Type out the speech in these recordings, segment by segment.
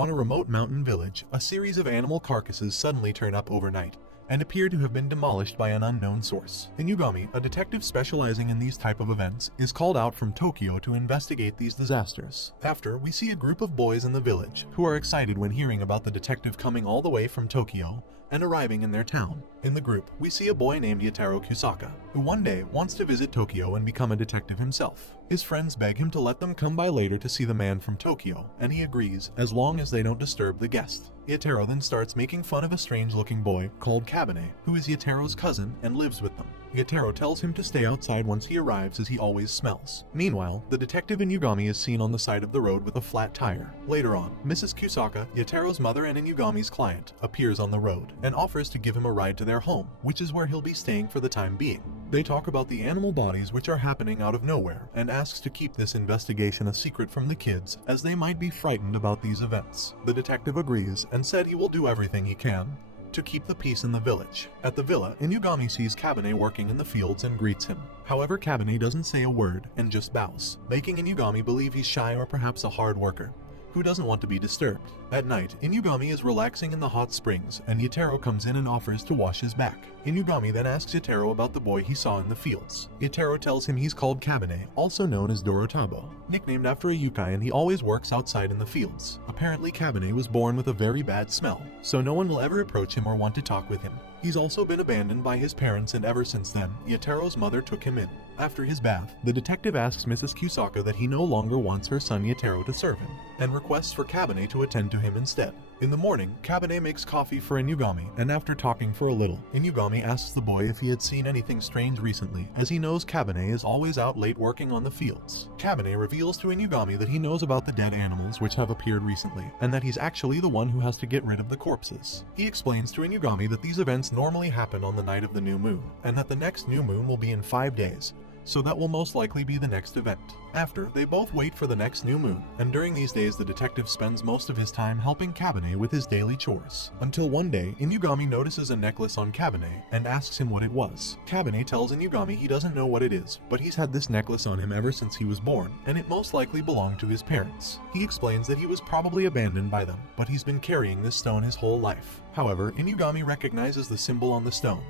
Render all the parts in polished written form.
On a remote mountain village, a series of animal carcasses suddenly turn up overnight and appear to have been demolished by an unknown source. Inugami, a detective specializing in these type of events, is called out from Tokyo to investigate these disasters. After, we see a group of boys in the village who are excited when hearing about the detective coming all the way from Tokyo and arriving in their town. In the group, we see a boy named Yataro Kusaka, who one day wants to visit Tokyo and become a detective himself. His friends beg him to let them come by later to see the man from Tokyo, and he agrees as long as they don't disturb the guest. Yataro then starts making fun of a strange-looking boy called Kabane, who is Yataro's cousin and lives with them. Yataro tells him to stay outside once he arrives as he always smells. Meanwhile, the detective Inugami is seen on the side of the road with a flat tire. Later on, Mrs. Kusaka, Yataro's mother and Inugami's client, appears on the road and offers to give him a ride to their home, which is where he'll be staying for the time being. They talk about the animal bodies which are happening out of nowhere and asks to keep this investigation a secret from the kids as they might be frightened about these events. The detective agrees and said he will do everything he can to keep the peace in the village. At the villa, Inugami sees Kabane working in the fields and greets him. However, Kabane doesn't say a word and just bows, making Inugami believe he's shy or perhaps a hard worker who doesn't want to be disturbed. At night, Inugami is relaxing in the hot springs, and Yataro comes in and offers to wash his back. Inugami then asks Yataro about the boy he saw in the fields. Yataro tells him he's called Kabane, also known as Dorotabo, nicknamed after a yukai, and he always works outside in the fields. Apparently, Kabane was born with a very bad smell, so no one will ever approach him or want to talk with him. He's also been abandoned by his parents, and ever since then, Yataro's mother took him in. After his bath, the detective asks Mrs. Kusaka that he no longer wants her son Yataro to serve him, and requests for Kabane to attend to him instead. In the morning, Kabane makes coffee for Inugami, and after talking for a little, Inugami asks the boy if he had seen anything strange recently, as he knows Kabane is always out late working on the fields. Kabane reveals to Inugami that he knows about the dead animals which have appeared recently, and that he's actually the one who has to get rid of the corpses. He explains to Inugami that these events normally happen on the night of the new moon, and that the next new moon will be in 5 days, so that will most likely be the next event. After, they both wait for the next new moon, and during these days the detective spends most of his time helping Kabane with his daily chores. Until one day, Inugami notices a necklace on Kabane and asks him what it was. Kabane tells Inugami he doesn't know what it is, but he's had this necklace on him ever since he was born, and it most likely belonged to his parents. He explains that he was probably abandoned by them, but he's been carrying this stone his whole life. However, Inugami recognizes the symbol on the stone,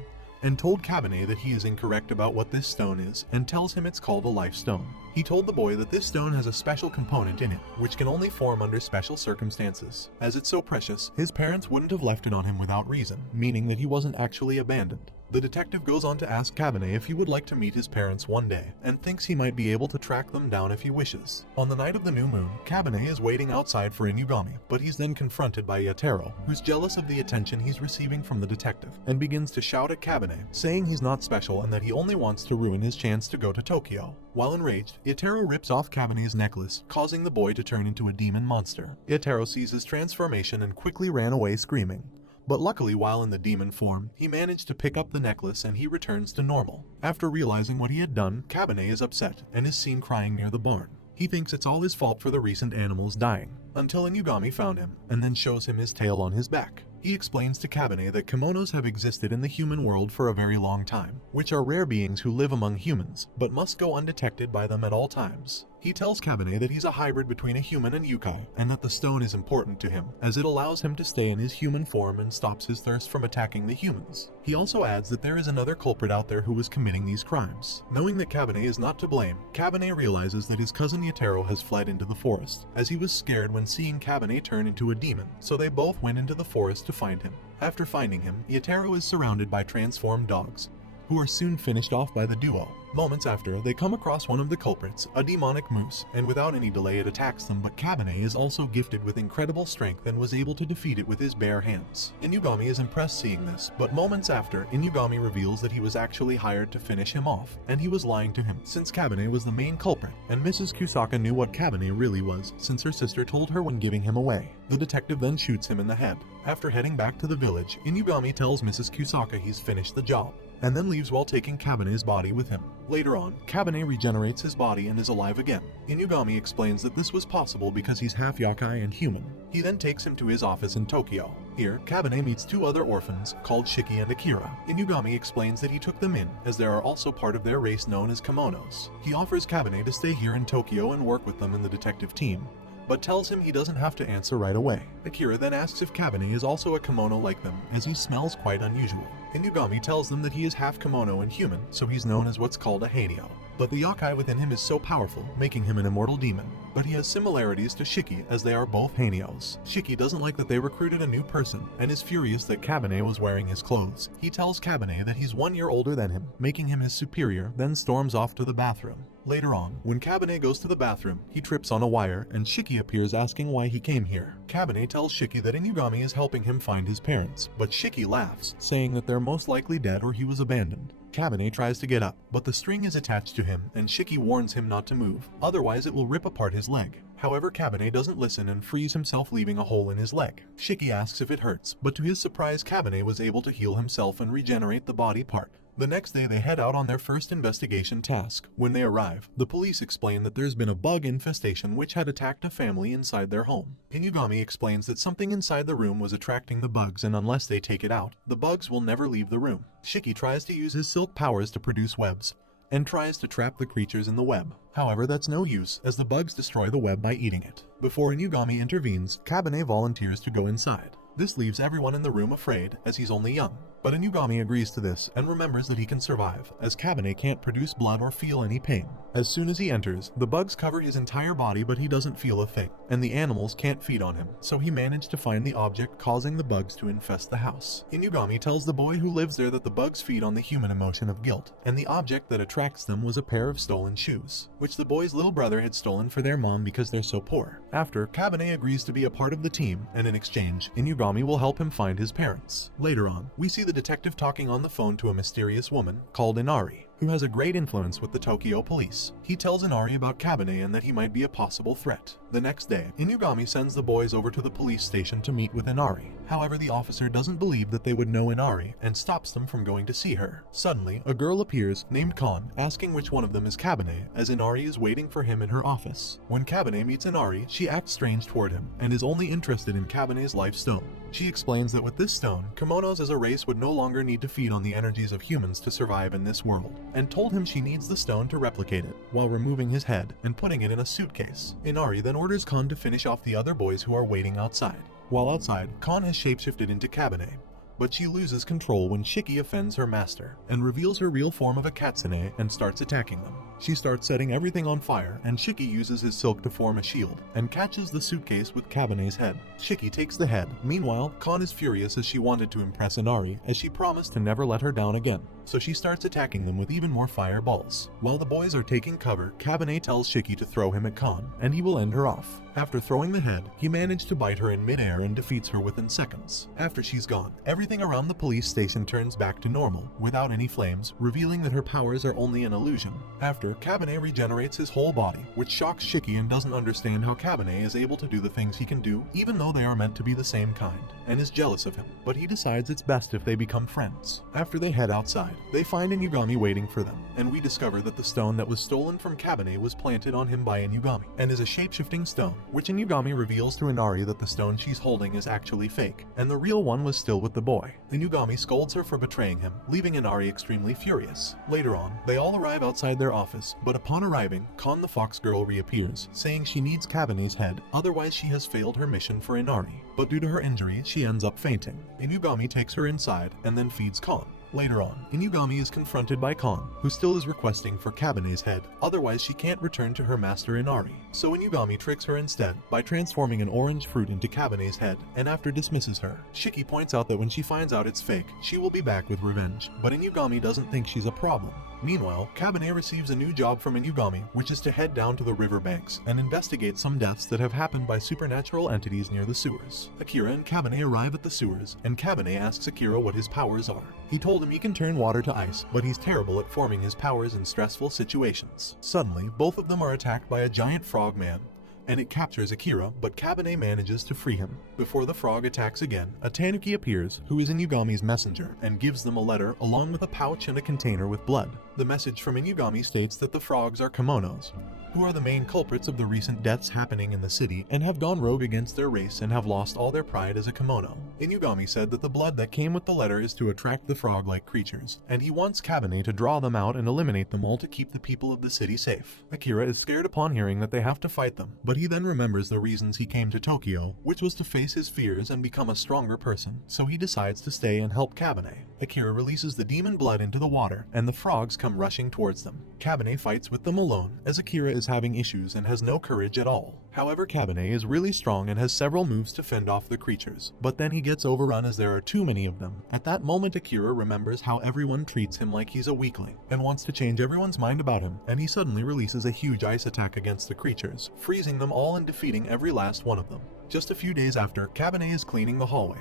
and told Kabane that he is incorrect about what this stone is, and tells him it's called a life stone. He told the boy that this stone has a special component in it, which can only form under special circumstances. As it's so precious, his parents wouldn't have left it on him without reason, meaning that he wasn't actually abandoned. The detective goes on to ask Kabane if he would like to meet his parents one day, and thinks he might be able to track them down if he wishes. On the night of the new moon, Kabane is waiting outside for Inugami, but he's then confronted by Yataro, who's jealous of the attention he's receiving from the detective, and begins to shout at Kabane, saying he's not special and that he only wants to ruin his chance to go to Tokyo. While enraged, Yataro rips off Kabane's necklace, causing the boy to turn into a demon monster. Yataro sees his transformation and quickly ran away screaming. But luckily, while in the demon form, he managed to pick up the necklace and he returns to normal. After realizing what he had done, Kabane is upset and is seen crying near the barn. He thinks it's all his fault for the recent animals dying, until Inugami found him and then shows him his tail on his back. He explains to Kabane that kimonos have existed in the human world for a very long time, which are rare beings who live among humans, but must go undetected by them at all times. He tells Kabane that he's a hybrid between a human and yukai, and that the stone is important to him, as it allows him to stay in his human form and stops his thirst from attacking the humans. He also adds that there is another culprit out there who is committing these crimes. Knowing that Kabane is not to blame, Kabane realizes that his cousin Yataro has fled into the forest, as he was scared when seeing Kabane turn into a demon, so they both went into the forest to find him. After finding him, Yataro is surrounded by transformed dogs, who are soon finished off by the duo. Moments after, they come across one of the culprits, a demonic moose, and without any delay it attacks them, but Kabane is also gifted with incredible strength and was able to defeat it with his bare hands. Inugami is impressed seeing this, but moments after, Inugami reveals that he was actually hired to finish him off, and he was lying to him, since Kabane was the main culprit, and Mrs. Kusaka knew what Kabane really was, since her sister told her when giving him away. The detective then shoots him in the head. After heading back to the village, Inugami tells Mrs. Kusaka he's finished the job, and then leaves while taking Kabane's body with him. Later on, Kabane regenerates his body and is alive again. Inugami explains that this was possible because he's half yokai and human. He then takes him to his office in Tokyo. Here, Kabane meets two other orphans called Shiki and Akira. Inugami explains that he took them in, as they are also part of their race known as kimonos. He offers Kabane to stay here in Tokyo and work with them in the detective team, but tells him he doesn't have to answer right away. Akira then asks if Kabane is also a kimono like them, as he smells quite unusual. Inugami tells them that he is half kimono and human, so he's known as what's called a Hanyo. But the yokai within him is so powerful, making him an immortal demon. But he has similarities to Shiki, as they are both Hanyos. Shiki doesn't like that they recruited a new person, and is furious that Kabane was wearing his clothes. He tells Kabane that he's 1 year older than him, making him his superior, then storms off to the bathroom. Later on, when Kabane goes to the bathroom, he trips on a wire, and Shiki appears asking why he came here. Kabane tells Shiki that Inugami is helping him find his parents, but Shiki laughs, saying that they're most likely dead or he was abandoned. Kabane tries to get up, but the string is attached to him, and Shiki warns him not to move, otherwise it will rip apart his leg. However, Kabane doesn't listen and frees himself, leaving a hole in his leg. Shiki asks if it hurts, but to his surprise, Kabane was able to heal himself and regenerate the body part. The next day, they head out on their first investigation task. When they arrive, the police explain that there's been a bug infestation which had attacked a family inside their home. Inugami explains that something inside the room was attracting the bugs, and unless they take it out, the bugs will never leave the room. Shiki tries to use his silk powers to produce webs, and tries to trap the creatures in the web. However, that's no use, as the bugs destroy the web by eating it. Before Inugami intervenes, Kabane volunteers to go inside. This leaves everyone in the room afraid, as he's only young. But Inugami agrees to this and remembers that he can survive, as Kabane can't produce blood or feel any pain. As soon as he enters, the bugs cover his entire body, but he doesn't feel a thing, and the animals can't feed on him, so he managed to find the object causing the bugs to infest the house. Inugami tells the boy who lives there that the bugs feed on the human emotion of guilt, and the object that attracts them was a pair of stolen shoes, which the boy's little brother had stolen for their mom because they're so poor. After, Kabane agrees to be a part of the team, and in exchange, Inugami will help him find his parents. Later on, we see the detective talking on the phone to a mysterious woman called Inari, who has a great influence with the Tokyo police. He tells Inari about Kabane and that he might be a possible threat. The next day, Inugami sends the boys over to the police station to meet with Inari. However, the officer doesn't believe that they would know Inari and stops them from going to see her. Suddenly, a girl appears named Kon, asking which one of them is Kabane, as Inari is waiting for him in her office. When Kabane meets Inari, she acts strange toward him and is only interested in Kabane's life stone. She explains that with this stone, kimonos as a race would no longer need to feed on the energies of humans to survive in this world, and told him she needs the stone to replicate it, while removing his head and putting it in a suitcase. Inari then orders Kon to finish off the other boys who are waiting outside. While outside, Kon has shapeshifted into Kabane, but she loses control when Shiki offends her master and reveals her real form of a Katsune and starts attacking them. She starts setting everything on fire, and Shiki uses his silk to form a shield and catches the suitcase with Kabane's head. Shiki takes the head. Meanwhile, Kon is furious as she wanted to impress Inari, as she promised to never let her down again. So she starts attacking them with even more fireballs. While the boys are taking cover, Kabane tells Shiki to throw him at Kon, and he will end her off. After throwing the head, he managed to bite her in midair and defeats her within seconds. After she's gone, everything around the police station turns back to normal, without any flames, revealing that her powers are only an illusion. After, Kabane regenerates his whole body, which shocks Shiki and doesn't understand how Kabane is able to do the things he can do, even though they are meant to be the same kind, and is jealous of him, but he decides it's best if they become friends. After they head outside, they find Inugami waiting for them, and we discover that the stone that was stolen from Kabane was planted on him by Inugami, and is a shape-shifting stone, which Inugami reveals to Inari that the stone she's holding is actually fake, and the real one was still with the boy. Inugami scolds her for betraying him, leaving Inari extremely furious. Later on, they all arrive outside their office, but upon arriving, Kon the Fox Girl reappears, saying she needs Kabane's head, otherwise she has failed her mission for Inari. But due to her injury, she ends up fainting. Inugami takes her inside and then feeds Kon. Later on, Inugami is confronted by Kon, who still is requesting for Kabane's head, otherwise she can't return to her master Inari. So Inugami tricks her instead by transforming an orange fruit into Kabane's head, and after dismisses her. Shiki points out that when she finds out it's fake, she will be back with revenge, but Inugami doesn't think she's a problem. Meanwhile, Kabane receives a new job from Inugami, which is to head down to the riverbanks and investigate some deaths that have happened by supernatural entities near the sewers. Akira and Kabane arrive at the sewers, and Kabane asks Akira what his powers are. He told him he can turn water to ice, but he's terrible at forming his powers in stressful situations. Suddenly, both of them are attacked by a giant frog man, and it captures Akira, but Kabane manages to free him. Before the frog attacks again, a tanuki appears, who is Inugami's messenger, and gives them a letter along with a pouch and a container with blood. The message from Inugami states that the frogs are kimonos, who are the main culprits of the recent deaths happening in the city and have gone rogue against their race and have lost all their pride as a kimono. Inugami said that the blood that came with the letter is to attract the frog-like creatures, and he wants Kabane to draw them out and eliminate them all to keep the people of the city safe. Akira is scared upon hearing that they have to fight them, but but he then remembers the reasons he came to Tokyo, which was to face his fears and become a stronger person, so he decides to stay and help Kabane. Akira releases the demon blood into the water, and the frogs come rushing towards them. Kabane fights with them alone, as Akira is having issues and has no courage at all. However, Kabane is really strong and has several moves to fend off the creatures, but then he gets overrun as there are too many of them. At that moment, Akira remembers how everyone treats him like he's a weakling, and wants to change everyone's mind about him, and he suddenly releases a huge ice attack against the creatures, freezing them all and defeating every last one of them. Just a few days after, Kabane is cleaning the hallway,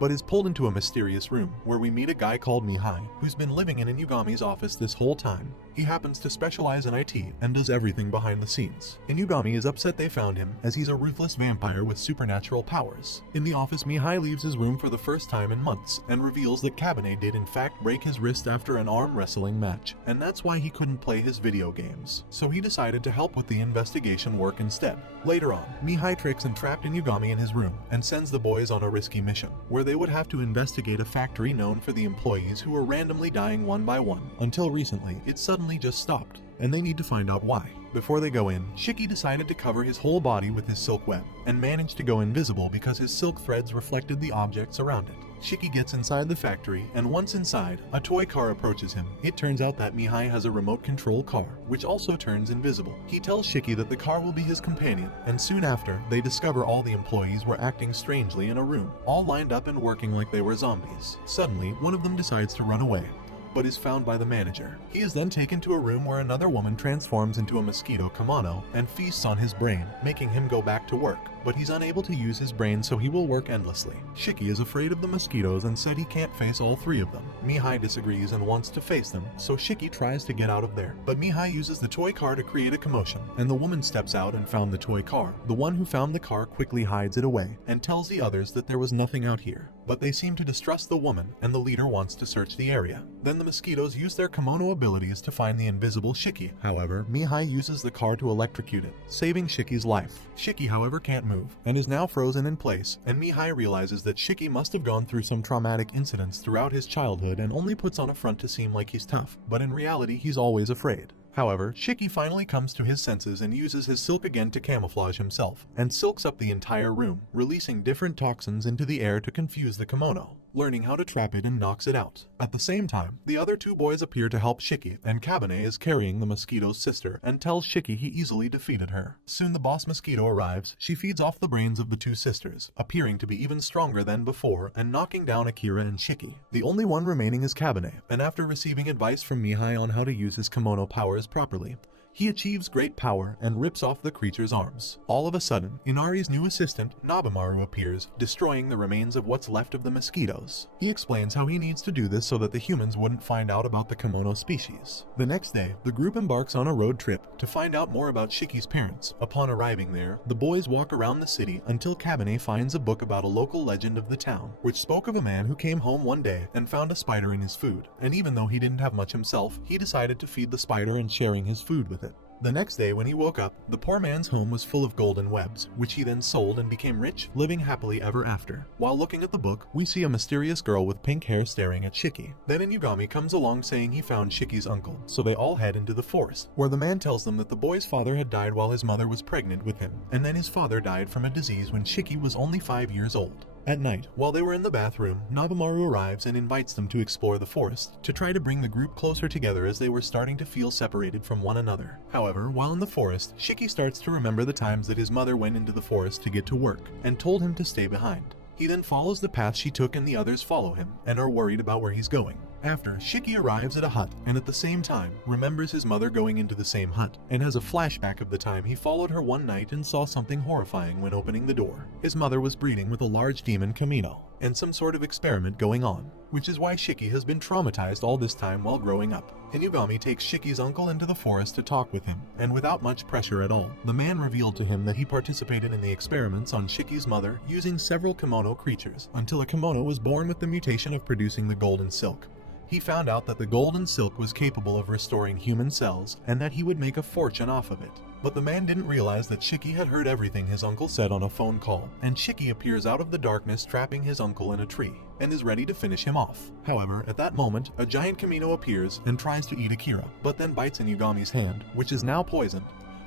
but is pulled into a mysterious room where we meet a guy called Mihai, who's been living in Inugami's office this whole time. He happens to specialize in IT and does everything behind the scenes. Inugami is upset they found him, as he's a ruthless vampire with supernatural powers. In the office, Mihai leaves his room for the first time in months and reveals that Kabane did in fact break his wrist after an arm wrestling match, and that's why he couldn't play his video games. So he decided to help with the investigation work instead. Later on, Mihai tricks and trapped Inugami in his room and sends the boys on a risky mission, where they would have to investigate a factory known for the employees who were randomly dying one by one. Until recently, it suddenly just stopped, and they need to find out why. Before they go in, Shiki decided to cover his whole body with his silk web, and managed to go invisible because his silk threads reflected the objects around it. Shiki gets inside the factory, and once inside, a toy car approaches him. It turns out that Mihai has a remote control car, which also turns invisible. He tells Shiki that the car will be his companion, and soon after, they discover all the employees were acting strangely in a room, all lined up and working like they were zombies. Suddenly, one of them decides to run away, but is found by the manager. He is then taken to a room where another woman transforms into a mosquito kimono and feasts on his brain, making him go back to work. But he's unable to use his brain, so he will work endlessly. Shiki is afraid of the mosquitoes and said he can't face all three of them. Mihai disagrees and wants to face them, so Shiki tries to get out of there. But Mihai uses the toy car to create a commotion, and the woman steps out and found the toy car. The one who found the car quickly hides it away and tells the others that there was nothing out here. But they seem to distrust the woman, and the leader wants to search the area. Then the mosquitoes use their kimono abilities to find the invisible Shiki. However, Mihai uses the car to electrocute it, saving Shiki's life. Shiki, however, can't move, and is now frozen in place, and Mihai realizes that Shiki must have gone through some traumatic incidents throughout his childhood and only puts on a front to seem like he's tough, but in reality he's always afraid. However, Shiki finally comes to his senses and uses his silk again to camouflage himself, and silks up the entire room, releasing different toxins into the air to confuse the kimono, learning how to trap it and knocks it out. At the same time, the other two boys appear to help Shiki, and Kabane is carrying the mosquito's sister and tells Shiki he easily defeated her. Soon the boss mosquito arrives. She feeds off the brains of the two sisters, appearing to be even stronger than before and knocking down Akira and Shiki. The only one remaining is Kabane, and after receiving advice from Mihai on how to use his kimono powers properly, he achieves great power and rips off the creature's arms. All of a sudden, Inari's new assistant, Nabamaru, appears, destroying the remains of what's left of the mosquitoes. He explains how he needs to do this so that the humans wouldn't find out about the kimono species. The next day, the group embarks on a road trip to find out more about Shiki's parents. Upon arriving there, the boys walk around the city until Kabane finds a book about a local legend of the town, which spoke of a man who came home one day and found a spider in his food, and even though he didn't have much himself, he decided to feed the spider and sharing his food with it. The next day when he woke up, the poor man's home was full of golden webs, which he then sold and became rich, living happily ever after. While looking at the book, we see a mysterious girl with pink hair staring at Shiki. Then Inugami comes along saying he found Shiki's uncle, so they all head into the forest, where the man tells them that the boy's father had died while his mother was pregnant with him, and then his father died from a disease when Shiki was only 5 years old. At night, while they were in the bathroom, Nabamaru arrives and invites them to explore the forest, to try to bring the group closer together as they were starting to feel separated from one another. However, while in the forest, Shiki starts to remember the times that his mother went into the forest to get to work, and told him to stay behind. He then follows the path she took and the others follow him, and are worried about where he's going. After, Shiki arrives at a hut, and at the same time, remembers his mother going into the same hut, and has a flashback of the time he followed her one night and saw something horrifying when opening the door. His mother was breeding with a large demon Kamino, and some sort of experiment going on, which is why Shiki has been traumatized all this time while growing up. Inugami takes Shiki's uncle into the forest to talk with him, and without much pressure at all, the man revealed to him that he participated in the experiments on Shiki's mother using several kimono creatures, until a kimono was born with the mutation of producing the golden silk. He found out that the golden silk was capable of restoring human cells, and that he would make a fortune off of it. But the man didn't realize that Shiki had heard everything his uncle said on a phone call, and Shiki appears out of the darkness trapping his uncle in a tree, and is ready to finish him off. However, at that moment, a giant Kamino appears and tries to eat Akira, but then bites Inugami's hand, which is now poisoned.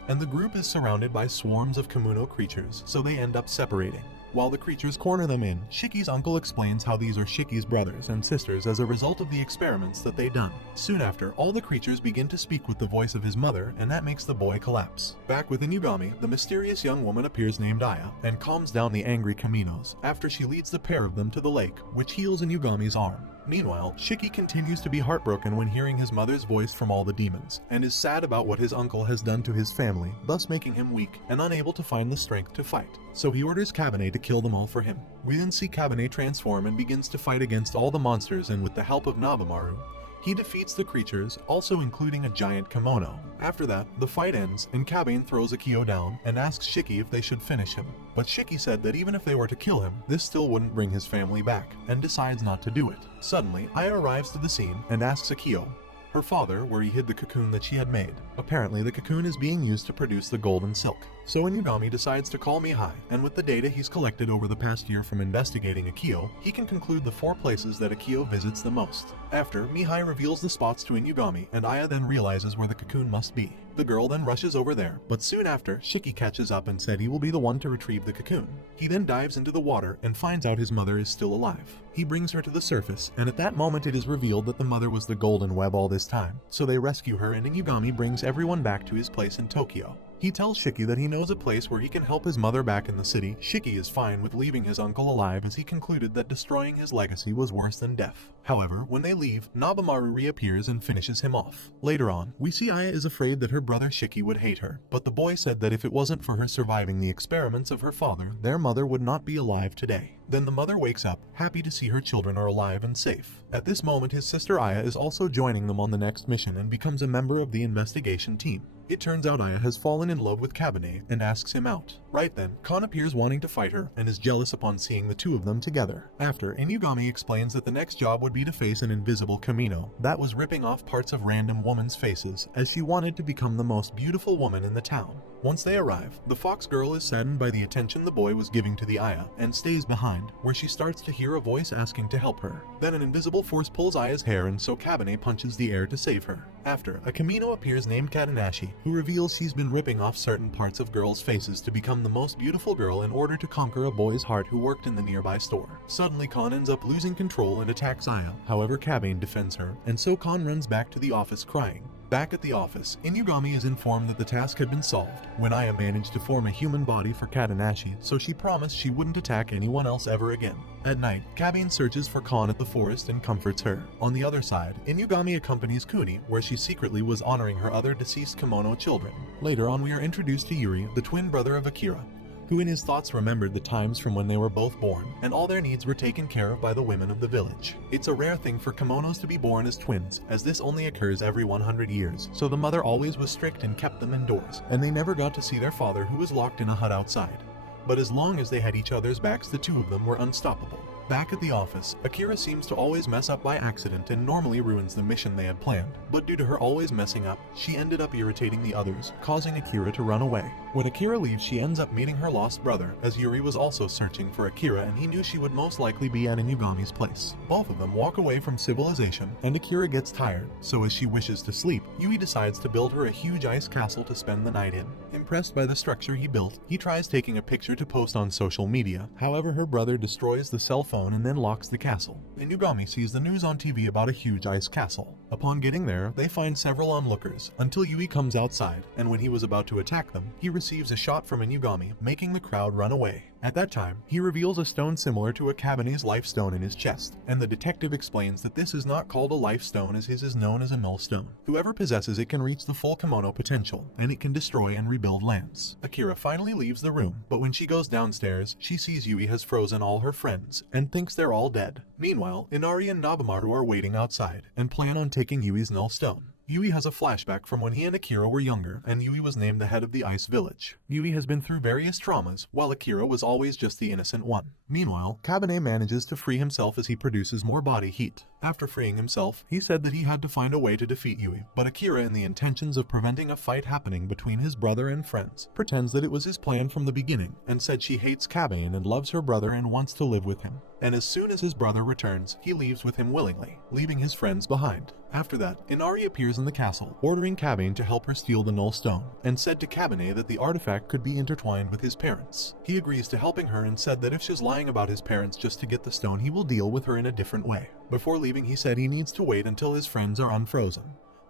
and the group is surrounded by swarms of kimono creatures, so they end up separating. While the creatures corner them in, Shiki's uncle explains how these are Shiki's brothers and sisters as a result of the experiments that they done. Soon after, all the creatures begin to speak with the voice of his mother, and that makes the boy collapse. Back with Inugami, the mysterious young woman appears named Aya, and calms down the angry kimonos after she leads the pair of them to the lake, which heals Inugami's arm. Meanwhile, Shiki continues to be heartbroken when hearing his mother's voice from all the demons, and is sad about what his uncle has done to his family, thus making him weak and unable to find the strength to fight. So he orders Kabane to kill them all for him. We then see Kabane transform and begins to fight against all the monsters, and with the help of Nabamaru, he defeats the creatures, also including a giant kimono. After that, the fight ends, and Kabane throws Akio down and asks Shiki if they should finish him. But Shiki said that even if they were to kill him, this still wouldn't bring his family back, and decides not to do it. Suddenly, Aya arrives to the scene and asks Akio, her father, where he hid the cocoon that she had made. Apparently, the cocoon is being used to produce the golden silk. So Inugami decides to call Mihai, and with the data he's collected over the past year from investigating Akio, he can conclude the 4 places that Akio visits the most. After, Mihai reveals the spots to Inugami, and Aya then realizes where the cocoon must be. The girl then rushes over there, but soon after, Shiki catches up and said he will be the one to retrieve the cocoon. He then dives into the water and finds out his mother is still alive. He brings her to the surface, and at that moment it is revealed that the mother was the golden web all this time. So they rescue her, and Inugami brings everyone back to his place in Tokyo. He tells Shiki that he knows a place where he can help his mother back in the city. Shiki is fine with leaving his uncle alive, as he concluded that destroying his legacy was worse than death. However, when they leave, Nabamaru reappears and finishes him off. Later on, we see Aya is afraid that her brother Shiki would hate her, but the boy said that if it wasn't for her surviving the experiments of her father, their mother would not be alive today. Then the mother wakes up, happy to see her children are alive and safe. At this moment, his sister Aya is also joining them on the next mission and becomes a member of the investigation team. It turns out Aya has fallen in love with Kabane and asks him out. Right then, Kon appears wanting to fight her and is jealous upon seeing the two of them together. After, Inugami explains that the next job would be to face an invisible Kamino that was ripping off parts of random women's faces, as she wanted to become the most beautiful woman in the town. Once they arrive, the fox girl is saddened by the attention the boy was giving to the Aya and stays behind, where she starts to hear a voice asking to help her. Then an invisible force pulls Aya's hair, and so Kabane punches the air to save her. After, a Kamino appears named Katanashi, who reveals she's been ripping off certain parts of girls' faces to become the most beautiful girl in order to conquer a boy's heart who worked in the nearby store. Suddenly, Kon ends up losing control and attacks Aya. However, Kabane defends her, and so Kon runs back to the office crying. Back at the office, Inugami is informed that the task had been solved when Aya managed to form a human body for Katanashi, so she promised she wouldn't attack anyone else ever again. At night, Kabane searches for Kon at the forest and comforts her. On the other side, Inugami accompanies Kuni, where she secretly was honoring her other deceased kimono children. Later on, we are introduced to Yuri, the twin brother of Akira, who in his thoughts remembered the times from when they were both born, and all their needs were taken care of by the women of the village. It's a rare thing for kimonos to be born as twins, as this only occurs every 100 years, so the mother always was strict and kept them indoors, and they never got to see their father, who was locked in a hut outside. But as long as they had each other's backs, the two of them were unstoppable. Back at the office, Akira seems to always mess up by accident and normally ruins the mission they had planned, but due to her always messing up, she ended up irritating the others, causing Akira to run away. When Akira leaves, she ends up meeting her lost brother, as Yuri was also searching for Akira and he knew she would most likely be at Inugami's place. Both of them walk away from civilization, and Akira gets tired, so as she wishes to sleep, Yui decides to build her a huge ice castle to spend the night in. Impressed by the structure he built, he tries taking a picture to post on social media. However, her brother destroys the cell phone and then locks the castle. Inugami sees the news on TV about a huge ice castle. Upon getting there, they find several onlookers, until Yui comes outside, and when he was about to attack them, he receives a shot from Inugami, making the crowd run away. At that time, he reveals a stone similar to a Kabane's life stone in his chest, and the detective explains that this is not called a life stone, as his is known as a null stone. Whoever possesses it can reach the full kimono potential, and it can destroy and rebuild lands. Akira finally leaves the room, but when she goes downstairs, she sees Yui has frozen all her friends, and thinks they're all dead. Meanwhile, Inari and Nabamaru are waiting outside, and plan on taking Yui's null stone. Yui has a flashback from when he and Akira were younger, and Yui was named the head of the ice village. Yui has been through various traumas, while Akira was always just the innocent one. Meanwhile, Kabane manages to free himself as he produces more body heat. After freeing himself, he said that he had to find a way to defeat Yui, but Akira, in the intentions of preventing a fight happening between his brother and friends, pretends that it was his plan from the beginning, and said she hates Kabane and loves her brother and wants to live with him. And as soon as his brother returns, he leaves with him willingly, leaving his friends behind. After that, Inari appears in the castle, ordering Cabane to help her steal the Null Stone, and said to Cabane that the artifact could be intertwined with his parents. He agrees to helping her and said that if she's lying about his parents just to get the stone, he will deal with her in a different way. Before leaving, he said he needs to wait until his friends are unfrozen.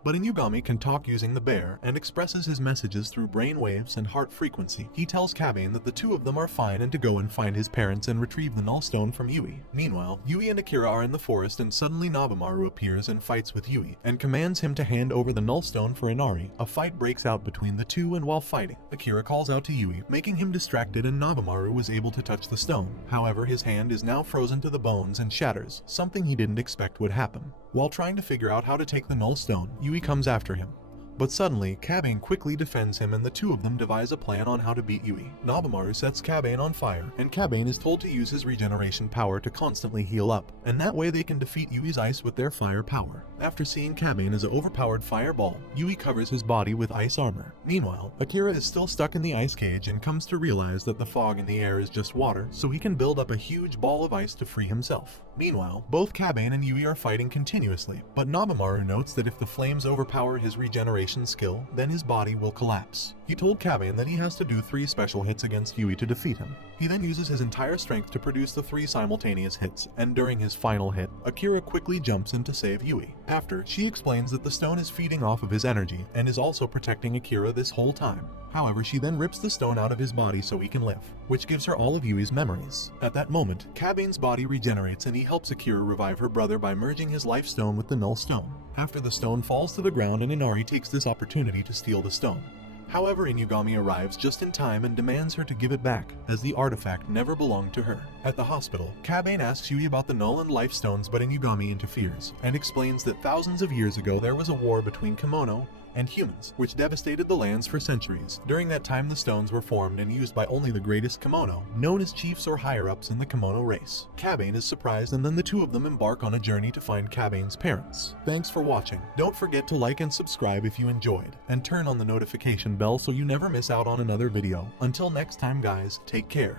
But Inugami can talk using the bear and expresses his messages through brain waves and heart frequency. He tells Cabane that the two of them are fine and to go and find his parents and retrieve the Null Stone from Yui. Meanwhile, Yui and Akira are in the forest and suddenly Nabamaru appears and fights with Yui and commands him to hand over the Null Stone for Inari. A fight breaks out between the two, and while fighting, Akira calls out to Yui, making him distracted, and Nabamaru was able to touch the stone. However, his hand is now frozen to the bones and shatters, something he didn't expect would happen. While trying to figure out how to take the Null Stone, Yui comes after him. But suddenly, Cabane quickly defends him and the two of them devise a plan on how to beat Yui. Nabamaru sets Cabane on fire, and Cabane is told to use his regeneration power to constantly heal up, and that way they can defeat Yui's ice with their fire power. After seeing Cabane as an overpowered fireball, Yui covers his body with ice armor. Meanwhile, Akira is still stuck in the ice cage and comes to realize that the fog in the air is just water, so he can build up a huge ball of ice to free himself. Meanwhile, both Cabane and Yui are fighting continuously, but Nabamaru notes that if the flames overpower his regeneration skill, then his body will collapse. He told Cabane that he has to do 3 special hits against Yui to defeat him. He then uses his entire strength to produce the 3 simultaneous hits, and during his final hit, Akira quickly jumps in to save Yui. After, she explains that the stone is feeding off of his energy and is also protecting Akira this whole time. However, she then rips the stone out of his body so he can live, which gives her all of Yui's memories. At that moment, Cabane's body regenerates and he helps Akira revive her brother by merging his life stone with the Null Stone. After the stone falls to the ground, and Inari takes this opportunity to steal the stone. However, Inugami arrives just in time and demands her to give it back, as the artifact never belonged to her. At the hospital, Cabane asks Yui about the Null and Life Stones, but Inugami interferes, and explains that thousands of years ago there was a war between Kimono and humans, which devastated the lands for centuries. During that time, the stones were formed and used by only the greatest kimono, known as chiefs or higher-ups in the kimono race. Cabane is surprised, and then the two of them embark on a journey to find Cabane's parents. Thanks for watching. Don't forget to like and subscribe if you enjoyed, and turn on the notification bell so you never miss out on another video. Until next time guys, take care.